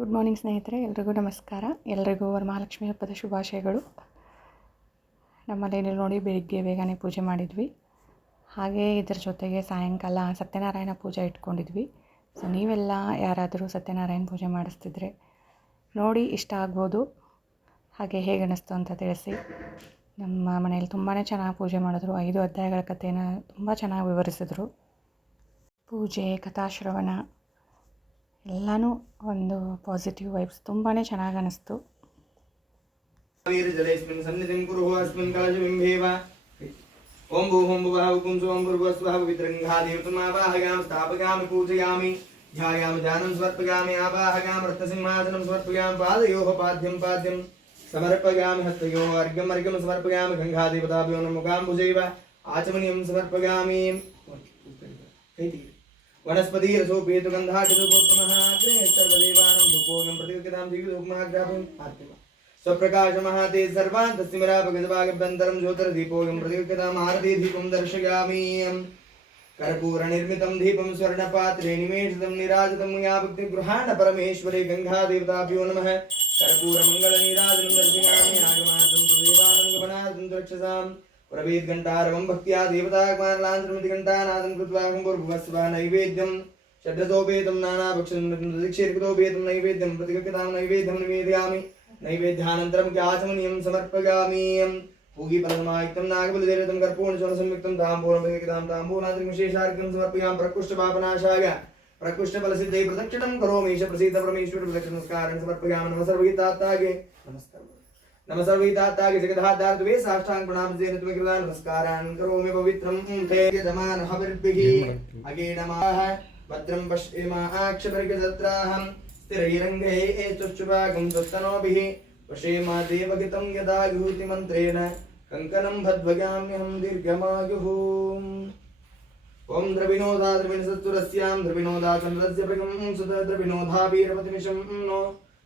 Good morning ಸ್ನೇಹಿತರೆ. ಎಲ್ರಿಗೂ ನಮಸ್ಕಾರ. ಎಲ್ರಿಗೂ ವರಮಹಾಲಕ್ಷ್ಮಿ ಹಬ್ಬದ ಶುಭಾಶಯಗಳು. ನಮ್ಮನೇಲಿ ನೋಡಿ ಬೆಳಿಗ್ಗೆ ಬೇಗನೆ ಪೂಜೆ ಮಾಡಿದ್ವಿ. ಹಾಗೆ ಇದರ ಜೊತೆಗೆ ಸಾಯಂಕಾಲ ಸತ್ಯನಾರಾಯಣ ಪೂಜೆ ಇಟ್ಕೊಂಡಿದ್ವಿ. ಸೊ ನೀವೆಲ್ಲ ಯಾರಾದರೂ ಸತ್ಯನಾರಾಯಣ ಪೂಜೆ ಮಾಡಿಸ್ತಿದ್ರೆ ನೋಡಿ ಇಷ್ಟ ಆಗ್ಬೋದು. ಹಾಗೆ ಹೇಗೆ ಅನ್ನಿಸ್ತು ಅಂತ ತಿಳಿಸಿ. ನಮ್ಮ ಮನೆಯಲ್ಲಿ ತುಂಬಾ ಚೆನ್ನಾಗಿ ಪೂಜೆ ಮಾಡಿದ್ರು. ಐದು ಅಧ್ಯಾಯಗಳ ಕಥೆಯನ್ನು ತುಂಬ ಚೆನ್ನಾಗಿ ವಿವರಿಸಿದ್ರು. ಪೂಜೆ, ಕಥಾಶ್ರವಣ ಎಲ್ಲನೂ ಒಂದು ಪಾಸಿಟಿವ್ ವೈಬ್ಸ್ ತುಂಬಾ ಚೆನ್ನಾಗಿ ಅನ್ನಿಸ್ತು ఓం భూ హోం భువ హుకుం సోం భుర్వస్వ విద్రంఘాదేవతమావాహగాం స్థాపగామి పూజయామి ధ్యాయామి దానం సమర్పగామి ఆవాహగాం రత్నసింహాసనం సమర్పగాం పాదయోపాద్యం పాద్యం సమర్పగామి హస్తయో అర్ఘం అర్ఘం సమర్పగామి గంగాదేవతాభ్యో నముఖాం భుజైవ ఆచమనీయం సమర్పగామి वनस्पति रसो पेतुगंधा प्रतियोगितां आर्तिमा। स्वप्रकाश महाते सर्वान् तस्मिरा भगतभागभ्यन्तरं ज्योतिर्दीपोगं प्रतियोगिताम् आरती कर्पूरनिर्मितं दीपं स्वर्णपात्रे निमेषितं निराजितं मया भक्तिगृहाण परमेश्वरे गङ्गादेवताभ्यो नमः। कर्पूरमङ्गलनिराजनं दर्शयामि, आगमार्थं द्रक्षसाम् प्रवेद्घण्टारवं भक्त्या देवताकुमारलाञ्चनमिति घण्टानादं कृत्वा भूर्भुवस्व नैवेद्यं षड्रसोपेतं नानाभक्षं दीक्षेर्कृतोपेतं नैवेद्यं प्रतिगतां नैवेद्यं निवेदयामि नैवेद्यानन्तरं आचमनीयं समर्पयामि पूगीफलसमायुक्तं नागबलिदेवतं कर्पूर्णचूर्णसंयुक्तं ताम्बूलं प्रतिगतां ताम्बूलान्तरिं विशेषार्घ्यं समर्पयामि प्रकृष्टपापनाशाय प्रकृष्टफलसिद्धे प्रदक्षिणं करोमि ईश प्रसीद परमेश्वर प्रदक्षिणस्कारं समर्पयामि नमः सर्वगीतात्तागे नमस्कार नमः सर्वगीतात्तागे जगदाधारत्वे साष्टाङ्ग प्रणामसेन त्वे कृता नमस्कारान् करोमि पवित्रं ते यजमान हविर्भिः अगे नमः भद्रं पश्येमाक्षपर्गसत्राहं स्थिरैरङ्गैः चुष्चुभागं स्वस्तनोभिः पश्येमा देवगितं यदा युतिमन्त्रेण कङ्कणं भद्भगाम्यहं दीर्घमायुः ॐ द्रविणोदा द्रविणसत्तुरस्यां द्रविणोदा चन्द्रस्य प्रगं सुत द्रविणोधा वीरपतिमिषं नो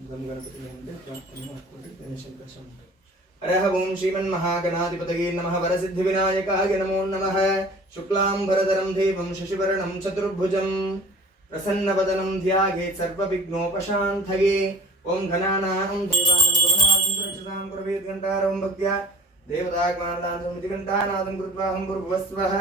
गम गणपति गणेशङ्कर हरः ॐ श्रीमन्महागणाधिपतये नमः। वरसिद्धिविनायकाय नमो नमः शुक्लां वरदरं देवं शशिवर्णं चतुर्भुजं। प्रसन्नवदनं ध्याये सर्वविघ्नोपशान्तये। ॐ घनानां देवानं गमनादं सुरक्षतां कुर्वेद्घण्टारवं भक्त्या। देवताग्मानादमिति घण्टानादं कृत्वा हं कुर्वस्वः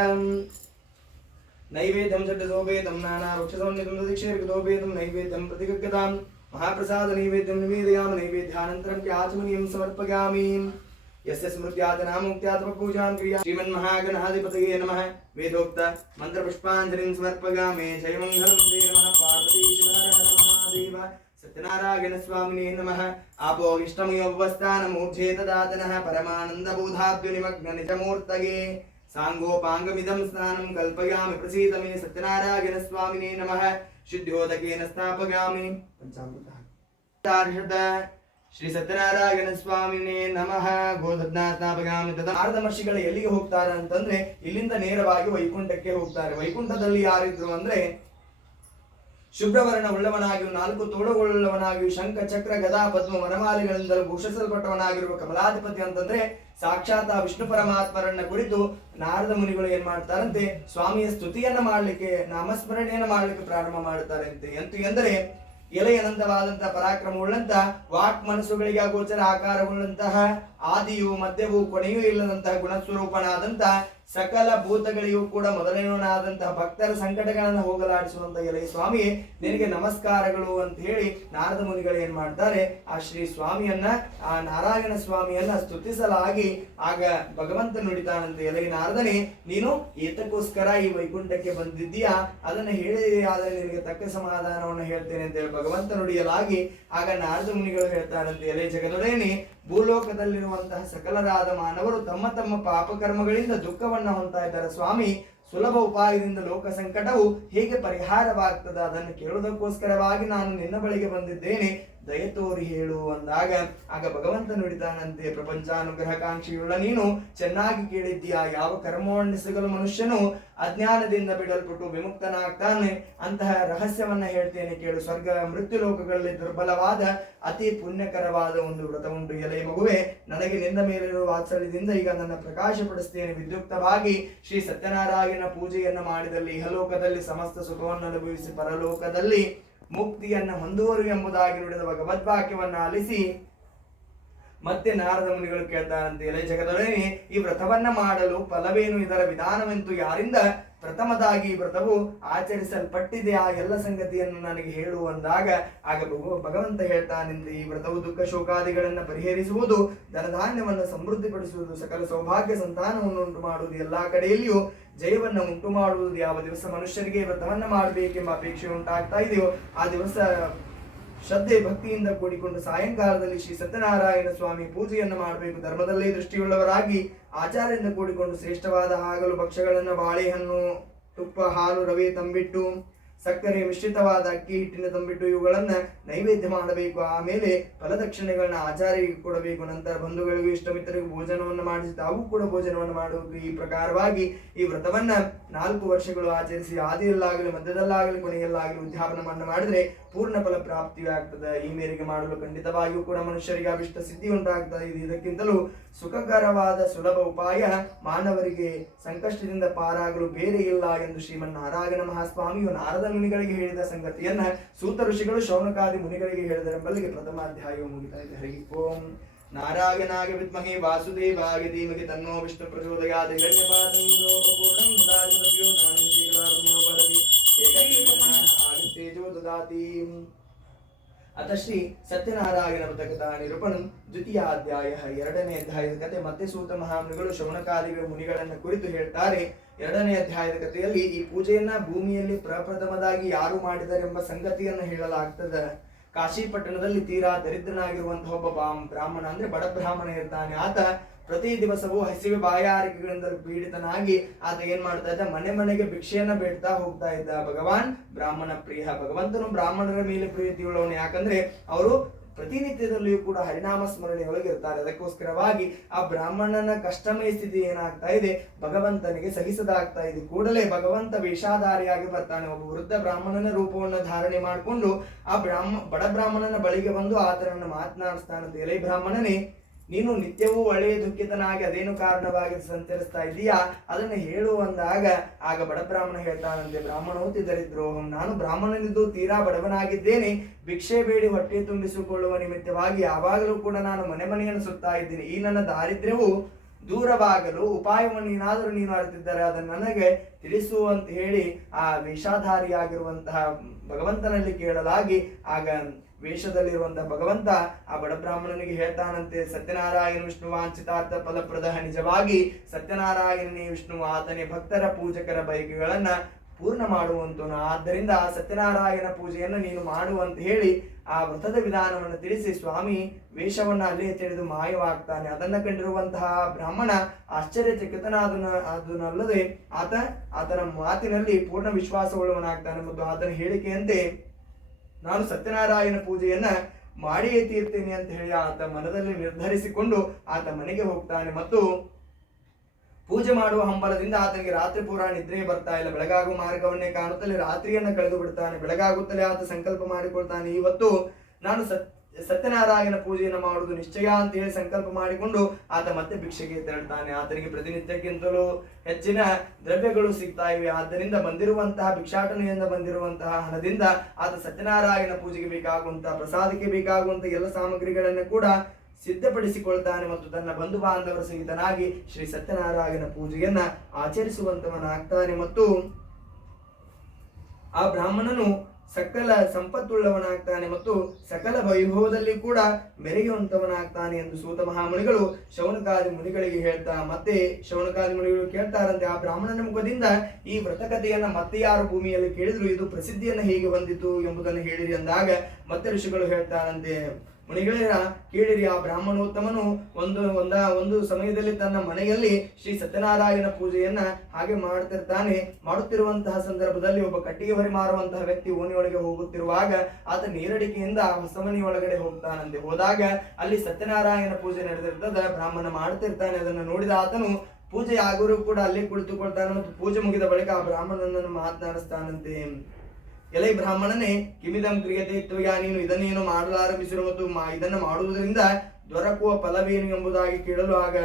नैवेद्यं षड्दोपेतं नानावृक्षसमन्वितं दधिक्षेर्गतोपेतं, नैवेद्यं प्रतिगताम् प्रतिगृह्यताम् महाप्रसादनैवेद्यं निवेदयामि नैवेद्यानन्तरं आचमनीयं समर्पयामि यस्य स्मृत्यातनामुक्त्यात्मपूजां क्रिया श्रीमन्महागणाधिपतये नमः वेदोक्त मन्त्रपुष्पाञ्जलिं समर्पयामि जयमङ्गलं दे नमः पार्वती शिवहर हर महादेव सत्यनारायणस्वामिने नमः आपोगिष्टमयोपस्थानमूर्धे ददातनः परमानन्दबोधाभ्युनिमग्ननिजमूर्तये ಸಾಂಗೋಪಾಂಗಮಿದಂ ಸ್ನಾನಂ ಕಲ್ಪಯಾಮಿ ಪ್ರಸೀತಮೇ ಸತ್ಯನಾರಾಯಣ ಸ್ವಾಮಿನೇ ನಮಃ ಶುದ್ಧೋದಕೇನ ಸ್ಥಾಪಯಾಮಿ ಪಂಚಾಮೃತ ಶ್ರೀ ಸತ್ಯನಾರಾಯಣ ಸ್ವಾಮಿನೇ ನಮಃ ಗೋಧದ್ನ ತದ ನಾರದ ಮಹರ್ಷಿಗಳು ಎಲ್ಲಿಗೆ ಹೋಗ್ತಾರೆ ಅಂತಂದ್ರೆ ಇಲ್ಲಿಂದ ನೇರವಾಗಿ ವೈಕುಂಠಕ್ಕೆ ಹೋಗ್ತಾರೆ. ವೈಕುಂಠದಲ್ಲಿ ಯಾರಿದ್ರು ಅಂದ್ರೆ ಉಳ್ಳವನಾಗಿಯೂ ನಾಲ್ಕು ತೋಳುಗಳುಳ್ಳವನಾಗಿಯೂ ಶಂಖ, ಚಕ್ರ, ಗದಾ, ಪದ್ಮ, ವನಮಾಲೆಗಳಿಂದಲೂ ಭೂಷಿಸಲ್ಪಟ್ಟವನಾಗಿರುವ ಕಮಲಾಧಿಪತಿ ಅಂತಂದ್ರೆ ಸಾಕ್ಷಾತ್ ವಿಷ್ಣು ಪರಮಾತ್ಮರನ್ನ ಕುರಿತು ನಾರದ ಮುನಿಗಳು ಏನ್ ಮಾಡ್ತಾರಂತೆ, ಸ್ವಾಮಿಯ ಸ್ತುತಿಯನ್ನ ಮಾಡ್ಲಿಕ್ಕೆ, ನಾಮಸ್ಮರಣೆಯನ್ನು ಮಾಡ್ಲಿಕ್ಕೆ ಪ್ರಾರಂಭ ಮಾಡ್ತಾರೆ ಅಂತೆ ಎಂತು ಎಂದರೆ ಎಲೆಯನಂತವಾದಂತಹ ಪರಾಕ್ರಮವುಳ್ಳಂತ, ವಾಕ್ ಮನಸ್ಸುಗಳಿಗೆ ಗೋಚರ ಆಕಾರವುಳ್ಳಂತಹ, ಆದಿಯು ಮಧ್ಯವೂ ಕೊನೆಯೂ ಇಲ್ಲದಂತಹ ಗುಣಸ್ವರೂಪನಾದಂತಹ ಸಕಲ ಭೂತಗಳಿಗೂ ಕೂಡ ಮೊದಲನೇವನಾದಂತಹ ಭಕ್ತರ ಸಂಕಟಗಳನ್ನು ಹೋಗಲಾಡಿಸುವಂತ ಎಲೆ ಸ್ವಾಮಿ ನಿನಗೆ ನಮಸ್ಕಾರಗಳು ಅಂತ ಹೇಳಿ ನಾರದ ಮುನಿಗಳು ಏನ್ ಮಾಡ್ತಾರೆ, ಆ ಶ್ರೀ ಸ್ವಾಮಿಯನ್ನ, ಆ ನಾರಾಯಣ ಸ್ವಾಮಿಯನ್ನ ಸ್ತುತಿಸಲಾಗಿ ಆಗ ಭಗವಂತ ನುಡಿತಾನಂತ, ಎಲೆ ನಾರದನೇ, ನೀನು ಏತಕ್ಕೋಸ್ಕರ ಈ ವೈಕುಂಠಕ್ಕೆ ಬಂದಿದ್ದೀಯಾ? ಅದನ್ನು ಹೇಳಿ, ಆದರೆ ನಿನಗೆ ತಕ್ಕ ಸಮಾಧಾನವನ್ನು ಹೇಳ್ತೇನೆ ಅಂತ ಹೇಳಿ ಭಗವಂತ ನುಡಿಯಲಾಗಿ ಆಗ ನಾರದ ಮುನಿಗಳು ಹೇಳ್ತಾರಂತೆ, ಎಲೆ ಜಗದೊಡನೆ ಭೂಲೋಕದಲ್ಲಿರುವಂತಹ ಸಕಲರಾದ ಮಾನವರು ತಮ್ಮ ತಮ್ಮ ಪಾಪಕರ್ಮಗಳಿಂದ ದುಃಖವನ್ನು ಹೊಂತಾ ಇದ್ದಾರೆ ಸ್ವಾಮಿ, ಸುಲಭ ಉಪಾಯದಿಂದ ಲೋಕ ಸಂಕಟವು ಹೇಗೆ ಪರಿಹಾರವಾಗ್ತದೆ? ಅದನ್ನು ಕೇಳುವುದಕ್ಕೋಸ್ಕರವಾಗಿ ನಾನು ನಿನ್ನ ಬಳಿಗೆ ಬಂದಿದ್ದೇನೆ. ದಯ ತೋರಿ ಹೇಳು ಅಂದಾಗ, ಆಗ ಭಗವಂತ ನುಡಿದಾನಂತೆ ಪ್ರಪಂಚಾನುಗ್ರಹಕಾಂಕ್ಷಿಯುಳ್ಳ ನೀನು ಚೆನ್ನಾಗಿ ಕೇಳಿದ್ದೀಯಾ, ಯಾವ ಕರ್ಮವನ್ನು ಸಿಗಲು ಮನುಷ್ಯನು ಅಜ್ಞಾನದಿಂದ ಬಿಡಲ್ಪಟ್ಟು ವಿಮುಕ್ತನಾಗ್ತಾನೆ, ಅಂತಹ ರಹಸ್ಯವನ್ನ ಹೇಳ್ತೇನೆ ಕೇಳು. ಸ್ವರ್ಗ ಮೃತ್ಯು ಲೋಕಗಳಲ್ಲಿ ದುರ್ಬಲವಾದ, ಅತಿ ಪುಣ್ಯಕರವಾದ ಒಂದು ವ್ರತ ಉಂಟು ಎಲೆ ಮಗುವೆ, ನನಗೆ ನಿಂದ ಮೇಲಿರುವ ವಾತ್ಸಲ್ಯದಿಂದ ಈಗ ನನ್ನ ಪ್ರಕಾಶಪಡಿಸ್ತೇನೆ. ವಿದ್ಯುಕ್ತವಾಗಿ ಶ್ರೀ ಸತ್ಯನಾರಾಯಣ ಪೂಜೆಯನ್ನು ಮಾಡಿದಲ್ಲಿ, ಇಹಲೋಕದಲ್ಲಿ ಸಮಸ್ತ ಸುಖವನ್ನು ಅನುಭವಿಸಿ ಪರಲೋಕದಲ್ಲಿ ಮುಕ್ತಿಯನ್ನ ಹೊಂದುವರು ಎಂಬುದಾಗಿ ನುಡಿದ ಭಗವದ್ವಾಕ್ಯವನ್ನ ಆಲಿಸಿ ಮತ್ತೆ ನಾರದ ಮುನಿಗಳು ಕೇಳ್ತಾರಂತೆ, ಎಲೆ ಜಗದೊಡನೆ ಈ ವ್ರತವನ್ನ ಮಾಡಲು ಫಲವೇನು? ಇದರ ವಿಧಾನವೆಂತು ಯಾರಿಂದ ಪ್ರಥಮದಾಗಿ ಈ ವ್ರತವು ಆಚರಿಸಲ್ಪಟ್ಟಿದೆ? ಆ ಎಲ್ಲ ಸಂಗತಿಯನ್ನು ನನಗೆ ಹೇಳು ಅಂದಾಗ ಆಗ ಭಗವ, ಭಗವಂತ ಹೇಳ್ತಾನೆಂದು ಈ ವ್ರತವು ದುಃಖ ಶೋಕಾದಿಗಳನ್ನು ಪರಿಹರಿಸುವುದು ಧನಧಾನ್ಯವನ್ನು ಸಮೃದ್ಧಿಪಡಿಸುವುದು, ಸಕಲ ಸೌಭಾಗ್ಯ ಸಂತಾನವನ್ನು ಉಂಟು ಮಾಡುವುದು ಎಲ್ಲಾ ಕಡೆಯಲ್ಲಿಯೂ ಜಯವನ್ನು ಉಂಟು ಮಾಡುವುದು ಯಾವ ದಿವಸ ಮನುಷ್ಯರಿಗೆ ವ್ರತವನ್ನು ಮಾಡಬೇಕೆಂಬ ಅಪೇಕ್ಷೆ ಉಂಟಾಗ್ತಾ ಇದೆಯೋ, ಆ ದಿವಸ ಶ್ರದ್ಧೆ ಭಕ್ತಿಯಿಂದ ಕೂಡಿಕೊಂಡು ಸಾಯಂಕಾಲದಲ್ಲಿ ಶ್ರೀ ಸತ್ಯನಾರಾಯಣ ಸ್ವಾಮಿ ಪೂಜೆಯನ್ನು ಮಾಡಬೇಕು. ಧರ್ಮದಲ್ಲೇ ದೃಷ್ಟಿಯುಳ್ಳವರಾಗಿ ಆಚಾರದಿಂದ ಕೂಡಿಕೊಂಡು ಶ್ರೇಷ್ಠವಾದ ಹಾಗಲು ಭಕ್ಷ್ಯಗಳನ್ನು ಬಾಳೆಹಣ್ಣು, ತುಪ್ಪ, ಹಾಲು, ರವೆ ತಂಬಿಟ್ಟು ಸಕ್ಕರೆ ಮಿಶ್ರಿತವಾದ ಅಕ್ಕಿ ಹಿಟ್ಟಿನ ತಂಬಿಟ್ಟು ಇವುಗಳನ್ನ ನೈವೇದ್ಯ ಮಾಡಬೇಕು. ಆಮೇಲೆ ಫಲದಕ್ಷಿಣೆಗಳನ್ನ ಆಚಾರ್ಯರಿಗೆ ಕೊಡಬೇಕು. ನಂತರ ಬಂಧುಗಳಿಗೂ ಇಷ್ಟ ಮಿತ್ರರಿಗೂ ಭೋಜನವನ್ನು ಮಾಡಿಸಿ ತಾವು ಕೂಡ ಭೋಜನವನ್ನು ಮಾಡಬೇಕು ಈ ಪ್ರಕಾರವಾಗಿ ಈ ವ್ರತವನ್ನ ನಾಲ್ಕು ವರ್ಷಗಳು ಆಚರಿಸಿ ಆದಿಯಲ್ಲಾಗಲಿ ಮಧ್ಯದಲ್ಲಾಗಲಿ ಕೊನೆಯಲ್ಲಾಗಲಿ ಉದ್ಯಾಪನವನ್ನು ಮಾಡಿದ್ರೆ ಪೂರ್ಣ ಫಲ ಪ್ರಾಪ್ತಿಯಾಗ್ತದೆ ಈ ಮೇರೆಗೆ ಮಾಡಲು ಖಂಡಿತವಾಗಿಯೂ ಕೂಡ ಮನುಷ್ಯರಿಗೆ ಅವಿಷ್ಟ ಸಿದ್ಧಿ ಉಂಟಾಗ್ತದೆ. ಇದು ಇದಕ್ಕಿಂತಲೂ ಸುಖಕರವಾದ ಸುಲಭ ಉಪಾಯ. ಮಾನವರಿಗೆ ಸಂಕಷ್ಟದಿಂದ ಪಾರಾಗಲು ಬೇರೆ ಇಲ್ಲ ಎಂದು ಶ್ರೀಮನ್ನಾರಾಯಣ ಮಹಾಸ್ವಾಮಿಯು ನಾರದ ಮುನಿಗಳಿಗೆ ಹೇಳಿದ ಸಂಗತಿಯನ್ನ ಸೂತ ಋಷಿಗಳು ಶೌನಕಾದಿ ಮುನಿಗಳಿಗೆ ಹೇಳಿದರೆಂಬಲ್ಲಿಗೆ ಪ್ರಥಮ ಅಧ್ಯಾಯವು ಮುಗಿತಾ ಇದೆ. ಹರಿ ಓಂ. ನಾರಾಯಣಾಗ ವಿದ್ಮಹೇ ವಾಸುದೇವಾಯ ಧೀಮಹಿ ತನ್ನೋ ವಿಷ್ಣು ಪ್ರಚೋದಯಾತ್. ಹಿರಣ್ಯಪಾದಂ ಆದಿತ್ಯೇಜೋ ದದಾತಿ ಅತ ಶ್ರೀ ಸತ್ಯನಾರಾಯಣ ಮೃತಕದ ನಿರೂಪಣಂ ದ್ವಿತೀಯ ಅಧ್ಯಾಯ ಎರಡನೇ ಅಧ್ಯಾಯದ ಕತೆ ಮತ್ತೆ ಸೂತ ಮಹಾಮುನಿಗಳು ಶೌನಕಾದಿಗಳ ಮುನಿಗಳನ್ನ ಕುರಿತು ಹೇಳ್ತಾರೆ. ಎರಡನೇ ಅಧ್ಯಾಯದ ಕಥೆಯಲ್ಲಿ ಈ ಪೂಜೆಯನ್ನ ಭೂಮಿಯಲ್ಲಿ ಪ್ರಪ್ರಥಮದಾಗಿ ಯಾರು ಮಾಡಿದರೆಂಬ ಸಂಗತಿಯನ್ನು ಹೇಳಲಾಗ್ತದ. ಕಾಶಿ ಪಟ್ಟಣದಲ್ಲಿ ತೀರಾ ದರಿದ್ರನಾಗಿರುವಂತಹ ಒಬ್ಬ ಬ್ರಾಹ್ಮಣ ಅಂದ್ರೆ ಬಡ ಬ್ರಾಹ್ಮಣ ಇರ್ತಾನೆ. ಆತ ಪ್ರತಿ ದಿವಸವೂ ಹಸಿವೆ ಬಾಯಾರಿಕೆಗಳಿಂದ ಪೀಡಿತನಾಗಿ ಆತ ಏನ್ ಮಾಡ್ತಾ ಇದ್ದ? ಮನೆ ಮನೆಗೆ ಭಿಕ್ಷೆಯನ್ನ ಬೇಡ್ತಾ ಹೋಗ್ತಾ ಇದ್ದ. ಭಗವಾನ್, ಬ್ರಾಹ್ಮಣ ಪ್ರಿಯ. ಭಗವಂತನು ಬ್ರಾಹ್ಮಣರ ಮೇಲೆ ಪ್ರೀತಿಯುಳ್ಳವನು ಯಾಕಂದ್ರೆ ಅವರು ಪ್ರತಿನಿತ್ಯದಲ್ಲಿಯೂ ಕೂಡ ಹರಿನಾಮ ಸ್ಮರಣೆಯೊಳಗೆ ಇರ್ತಾರೆ ಅದಕ್ಕೋಸ್ಕರವಾಗಿ ಆ ಬ್ರಾಹ್ಮಣನ ಕಷ್ಟಮಯ ಸ್ಥಿತಿ ಏನಾಗ್ತಾ ಇದೆ? ಭಗವಂತನಿಗೆ ಸಹಿಸದಾಗ್ತಾ ಇದೆ. ಕೂಡಲೇ ಭಗವಂತ ವೇಷಾಧಾರಿಯಾಗಿ ಬರ್ತಾನೆ. ಒಬ್ಬ ವೃದ್ಧ ಬ್ರಾಹ್ಮಣನ ರೂಪವನ್ನು ಧಾರಣೆ ಮಾಡಿಕೊಂಡು ಆ ಬ್ರಾಹ್ಮ, ಬಡ ಬ್ರಾಹ್ಮಣನ ಬಳಿಗೆ ಬಂದು ಆತನನ್ನು ಮಾತನಾಡಿಸ್ತಾನಂತೆ ಎಲೆ ಬ್ರಾಹ್ಮಣನೇ ನೀನು ನಿತ್ಯವೂ ಒಳ್ಳೆಯ ದುಃಖಿತನಾಗಿ ಅದೇನು ಕಾರಣವಾಗಿ ಸಂಚರಿಸ್ತಾ ಇದೀಯಾ? ಅದನ್ನು ಹೇಳುವಂದಾಗ ಆಗ ಬಡಬ್ರಾಹ್ಮಣ ಹೇಳ್ತಾನಂತೆ ಬ್ರಾಹ್ಮಣೋತಿ ದರಿದ್ರೋಹಂ ನಾನು ಬ್ರಾಹ್ಮಣನಿದ್ದು ತೀರಾ ಬಡವನಾಗಿದ್ದೇನೆ. ಭಿಕ್ಷೆ ಬೇಡಿ ಹೊಟ್ಟೆ ತುಂಬಿಸಿಕೊಳ್ಳುವ ನಿಮಿತ್ತವಾಗಿ ಯಾವಾಗಲೂ ಕೂಡ ನಾನು ಮನೆ ಮನೆಯನ್ನು ಸುತ್ತಾ ಇದ್ದೀನಿ. ಈ ನನ್ನ ದಾರಿದ್ರ್ಯವು ದೂರವಾಗಲು ಉಪಾಯವನ್ನು ಏನಾದರೂ ನೀನು ಅರಿತಿದ್ದರೆ ಅದನ್ನು ನನಗೆ ತಿಳಿಸು ಅಂತ ಹೇಳಿ ಆ ವೇಷಾಧಾರಿಯಾಗಿರುವಂತಹ ಭಗವಂತನಲ್ಲಿ ಕೇಳಲಾಗಿ ಆಗ ವೇಷದಲ್ಲಿರುವಂತಹ ಭಗವಂತ ಆ ಬಡಬ್ರಾಹ್ಮಣನಿಗೆ ಹೇಳ್ತಾನಂತೆ, ಸತ್ಯನಾರಾಯಣ ವಿಷ್ಣು ವಾಂಛಿತಾರ್ಥ ಫಲಪ್ರದ ನಿಜವಾಗಿ ಸತ್ಯನಾರಾಯಣನೇ ವಿಷ್ಣು ಆತನೇ ಭಕ್ತರ ಪೂಜಕರ ಬಯಕೆಗಳನ್ನ ಪೂರ್ಣ ಮಾಡುವಂತನು. ಆದ್ದರಿಂದ ಸತ್ಯನಾರಾಯಣ ಪೂಜೆಯನ್ನು ನೀನು ಮಾಡುವಂತ ಹೇಳಿ ಆ ವ್ರತದ ವಿಧಾನವನ್ನು ತಿಳಿಸಿ ಸ್ವಾಮಿ ವೇಷವನ್ನ ಅಲ್ಲೇ ತಿಳಿದು ಮಾಯವಾಗ್ತಾನೆ. ಅದನ್ನ ಕಂಡಿರುವಂತಹ ಬ್ರಾಹ್ಮಣ ಆಶ್ಚರ್ಯಚಕಿತನಾದನ ಅದನ್ನಲ್ಲದೆ ಆತ, ಆತನ ಮಾತಿನಲ್ಲಿ ಪೂರ್ಣ ವಿಶ್ವಾಸವುಳ್ಳವನಾಗ್ತಾನೆ ಮತ್ತು ಆತನ ಹೇಳಿಕೆಯಂತೆ ನಾನು ಸತ್ಯನಾರಾಯಣ ಪೂಜೆಯನ್ನ ಮಾಡಿಯೇ ತೀರ್ತೇನೆ ಅಂತ ಹೇಳಿ ಆತ ಮನದಲ್ಲಿ ನಿರ್ಧರಿಸಿಕೊಂಡು ಆತ ಮನೆಗೆ ಹೋಗ್ತಾನೆ. ಮತ್ತು ಪೂಜೆ ಮಾಡುವ ಹಂಬಲದಿಂದ ಆತನಿಗೆ ರಾತ್ರಿ ಪೂರ ನಿದ್ರೆ ಬರ್ತಾ ಇಲ್ಲ. ಬೆಳಗಾಗುವ ಮಾರ್ಗವನ್ನೇ ಕಾಣುತ್ತಲೇ ರಾತ್ರಿಯನ್ನ ಕಳೆದು ಬಿಡ್ತಾನೆ. ಬೆಳಗಾಗುತ್ತಲೇ ಆತ ಸಂಕಲ್ಪ ಮಾಡಿಕೊಳ್ತಾನೆ. ಇವತ್ತು ನಾನು ಸತ್ ಸತ್ಯನಾರಾಯಣ ಪೂಜೆಯನ್ನು ಮಾಡುವುದು ನಿಶ್ಚಯ ಅಂತ ಹೇಳಿ ಸಂಕಲ್ಪ ಮಾಡಿಕೊಂಡು ಆತ ಮತ್ತೆ ಭಿಕ್ಷೆಗೆ ತೆರಳುತ್ತಾನೆ. ಆತನಿಗೆ ಪ್ರತಿನಿತ್ಯಕ್ಕಿಂತಲೂ ಹೆಚ್ಚಿನ ದ್ರವ್ಯಗಳು ಸಿಗ್ತಾ ಇವೆ. ಆದ್ದರಿಂದ ಬಂದಿರುವಂತಹ ಭಿಕ್ಷಾಟನೆಯಿಂದ ಬಂದಿರುವಂತಹ ಹಣದಿಂದ ಆತ ಸತ್ಯನಾರಾಯಣ ಪೂಜೆಗೆ ಬೇಕಾಗುವಂತಹ ಪ್ರಸಾದಕ್ಕೆ ಬೇಕಾಗುವಂತಹ ಎಲ್ಲ ಸಾಮಗ್ರಿಗಳನ್ನು ಕೂಡ ಸಿದ್ಧಪಡಿಸಿಕೊಳ್ತಾನೆ ಮತ್ತು ತನ್ನ ಬಂಧು ಬಾಂಧವರ ಸಹಿತನಾಗಿ ಶ್ರೀ ಸತ್ಯನಾರಾಯಣ ಪೂಜೆಯನ್ನ ಆಚರಿಸುವಂತವನಾಗ್ತಾನೆ. ಮತ್ತು ಆ ಬ್ರಾಹ್ಮಣನು ಸಕಲ ಸಂಪತ್ತುಳ್ಳವನಾಗ್ತಾನೆ ಮತ್ತು ಸಕಲ ವೈಭವದಲ್ಲಿ ಕೂಡ ಮೆರೆಯುವಂತವನಾಗ್ತಾನೆ ಎಂದು ಸೂತ ಮಹಾಮುನಿಗಳು ಶೌನಕಾದಿ ಮುನಿಗಳಿಗೆ ಹೇಳ್ತಾ, ಮತ್ತೆ ಶೌನಕಾದಿ ಮುನಿಗಳು ಕೇಳ್ತಾರಂತೆ, ಆ ಬ್ರಾಹ್ಮಣನ ಮುಖದಿಂದ ಈ ವ್ರತಕಥೆಯನ್ನ ಮತ್ತೆ ಯಾರು ಭೂಮಿಯಲ್ಲಿ ಕೇಳಿದ್ರು? ಇದು ಪ್ರಸಿದ್ಧಿಯನ್ನು ಹೇಗೆ ಹೊಂದಿತು ಎಂಬುದನ್ನು ಹೇಳಿರಿ ಅಂದಾಗ ಮತ್ತೆ ಋಷಿಗಳು ಹೇಳ್ತಾರಂತೆ ಮುನಿಗಳೇರ ಕೇಳಿರಿ ಆ ಬ್ರಾಹ್ಮಣೋತ್ತಮನು ಒಂದು ಒಂದ ಒಂದು ಸಮಯದಲ್ಲಿ ತನ್ನ ಮನೆಯಲ್ಲಿ ಶ್ರೀ ಸತ್ಯನಾರಾಯಣ ಪೂಜೆಯನ್ನ ಹಾಗೆ ಮಾಡ್ತಿರ್ತಾನೆ. ಮಾಡುತ್ತಿರುವಂತಹ ಸಂದರ್ಭದಲ್ಲಿ ಒಬ್ಬ ಕಟ್ಟಿಗೆ ಹೊರಿ ಮಾರುವಂತಹ ವ್ಯಕ್ತಿ ಓಣಿಯೊಳಗೆ ಹೋಗುತ್ತಿರುವಾಗ ಆತ ನೀರಡಿಕೆಯಿಂದ ಹೊಸ ಮನೆ ಒಳಗಡೆ ಹೋಗ್ತಾನಂತೆ. ಹೋದಾಗ ಅಲ್ಲಿ ಸತ್ಯನಾರಾಯಣ ಪೂಜೆ ನಡೆದಿರ್ತದ. ಬ್ರಾಹ್ಮಣ ಮಾಡ್ತಿರ್ತಾನೆ. ಅದನ್ನು ನೋಡಿದ ಆತನು ಪೂಜೆ ಆಗೋರು ಕೂಡ ಅಲ್ಲಿ ಕುಳಿತುಕೊಳ್ತಾನೆ ಮತ್ತು ಪೂಜೆ ಮುಗಿದ ಬಳಿಕ ಆ ಬ್ರಾಹ್ಮಣನನ್ನು ಮಾತನಾಡಿಸ್ತಾನಂತೆ. ಎಲೈ ಬ್ರಾಹ್ಮಣನೇ, ಕಿಮಿದಂ ಕ್ರಿಯತೆ ತ್ವಯ ನೀನು ಇದನ್ನೇನು ಮಾಡಲಾರಂಭಿಸಿರು ಮತ್ತು ಇದನ್ನು ಮಾಡುವುದರಿಂದ ದೊರಕುವ ಫಲವೇನು ಎಂಬುದಾಗಿ ಕೇಳಲು ಆಗ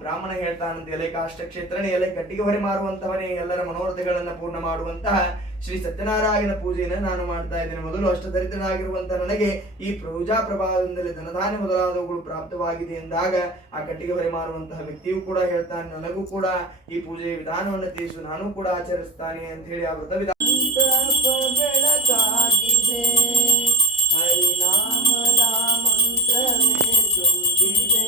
ಬ್ರಾಹ್ಮಣ ಹೇಳ್ತಾನಂತೆ, ಎಲೆ ಕಾಷ್ಟ ಕ್ಷೇತ್ರನೇ ಎಲೆ ಕಟ್ಟಿಗೆ ಹೊರೆ ಮಾರುವಂತಹವನೇ ಎಲ್ಲರ ಮನೋರಥಗಳನ್ನು ಪೂರ್ಣ ಮಾಡುವಂತಹ ಶ್ರೀ ಸತ್ಯನಾರಾಯಣ ಪೂಜೆಯನ್ನು ನಾನು ಮಾಡ್ತಾ ಇದ್ದೇನೆ. ಮೊದಲು ಅಷ್ಟದರಿದ್ರನಾಗಿರುವಂತಹ ನನಗೆ ಈ ಪೂಜಾ ಪ್ರಭಾವದಿಂದಲೇ ಧನಧಾನ್ಯ ಮೊದಲಾದವುಗಳು ಪ್ರಾಪ್ತವಾಗಿದೆ ಎಂದಾಗ ಆ ಕಟ್ಟಿಗೆ ಹೊರೆ ಮಾರುವಂತಹ ವ್ಯಕ್ತಿಯು ಕೂಡ ಹೇಳ್ತಾನೆ, ನನಗೂ ಕೂಡ ಈ ಪೂಜೆಯ ವಿಧಾನವನ್ನು ತಿಳಿಸು, ನಾನು ಕೂಡ ಆಚರಿಸ್ತಾನೆ ಅಂತ ಹೇಳಿ ಆ ವ್ರತ ವಿಧಾನ ಬೆಳಕಾಗಿದೆ. ಹರಿನಾಮದ ಮಂತ್ರವೇ ತುಂಬಿದೆ.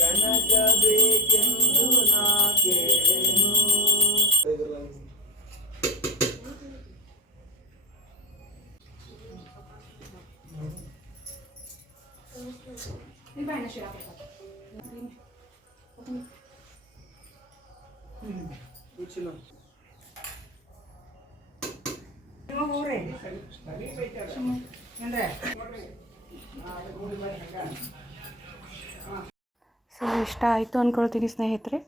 ಘನ ಬೇಕೆಂದು ನಾ ಕೇಳೆನು? ಸೊ, ಇಷ್ಟ ಆಯಿತು ಅಂದ್ಕೊಳ್ತೀನಿ ಸ್ನೇಹಿತರೆ.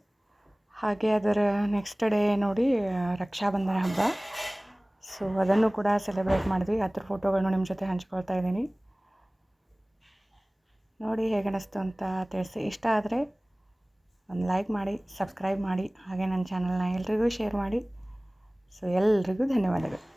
ಹಾಗೆ ಅದರ ನೆಕ್ಸ್ಟ್ ಡೇ ನೋಡಿ ರಕ್ಷಾಬಂಧನ ಹಬ್ಬ. ಸೊ, ಅದನ್ನು ಕೂಡ ಸೆಲೆಬ್ರೇಟ್ ಮಾಡಿದ್ವಿ. ಅದ್ರ ಫೋಟೋಗಳನ್ನು ನಿಮ್ಮ ಜೊತೆ ಹಂಚ್ಕೊಳ್ತಾ ಇದ್ದೀನಿ. ನೋಡಿ ಹೇಗೆ ಅನ್ನಿಸ್ತು ಅಂತ ತಿಳಿಸಿ. ಇಷ್ಟ ಆದರೆ ಒಂದು ಲೈಕ್ ಮಾಡಿ ಸಬ್ಸ್ಕ್ರೈಬ್ ಮಾಡಿ. ಹಾಗೆ ನನ್ನ ಚಾನಲ್ನ ಎಲ್ರಿಗೂ ಶೇರ್ ಮಾಡಿ. ಸೊ, ಎಲ್ರಿಗೂ ಧನ್ಯವಾದಗಳು.